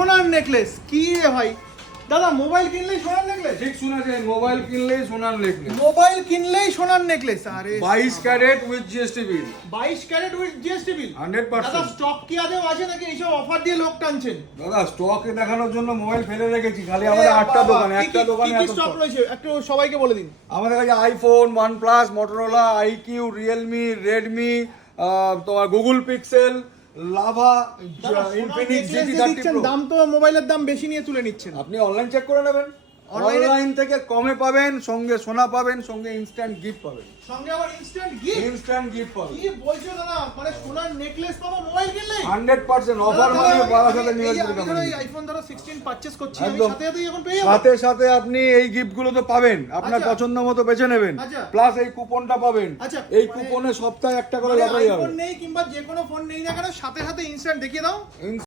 সোনার নেকলেস কি রে ভাই দাদা মোবাইল কিনলেই সোনার নেকলেস ঠিক শুনেছেন, মোবাইল কিনলেই সোনার নেকলেস। মোবাইল কিনলেই সোনার নেকলেস আরে 22 carat with GST bill. 22 carat with GST bill 100%। দাদা স্টক কি আদেও আছে নাকি এইসব অফার দিয়ে লোক টানছেন? দাদা স্টকে দেখানোর জন্য মোবাইল ফেলে রেখেছি, খালি আমাদের 8টা দোকান, একটা দোকানে এত স্টক স্টক রয়েছে একটু সবাইকে বলে দিন। আমাদের কাছে iPhone, OnePlus, Motorola, IQ, Realme, Redmi, তোমার গুগল পিক্সেল, লাভা, দাদা, ইনফিনিক্স সোনার GT necklace 30 দিচ্ছেন, Pro। দাম তো মোবাইলের দাম বেশি নিয়ে তুলে নিচ্ছেন। আপনি অনলাইন চেক করে নেবেন, Online-এ- অনলাইন থেকে কমে পাবেন, সঙ্গে সোনা পাবেন, সঙ্গে ইনস্ট্যান্ট গিফট পাবেন। সঙ্গে আবার ইনস্ট্যান্ট গিফট। ইনস্ট্যান্ট গিফট পাবেন কি বলছো দাদা, মানে সোনার নেকলেস পাবো মোবাইল কিনলেই? 100% অফার মানে বাবার সাথে নিয়ে আমি আসবেন। ধরো এই আইফোন ধরো 16 পারচেজ করছি, আমি একদম। সাথে সাথেই এখন পেয়ে যাবো। সাথে সাথে আপনি এই গিফট গুলো তো পাবেন, আপনার আচ্ছা। পছন্দ মতো বেছে নেবেন, আচ্ছা। প্লাস এই কুপনটা পাবেন। আচ্ছা, এই মানে- কুপনে সপ্তাহে একটা করে মানে লটারি হবে। আইফোন নেই কিংবা যে কোনো ফোন নেই না কেন সাথে সাথে ইনস্ট্যান্ট দেখিয়ে দাও।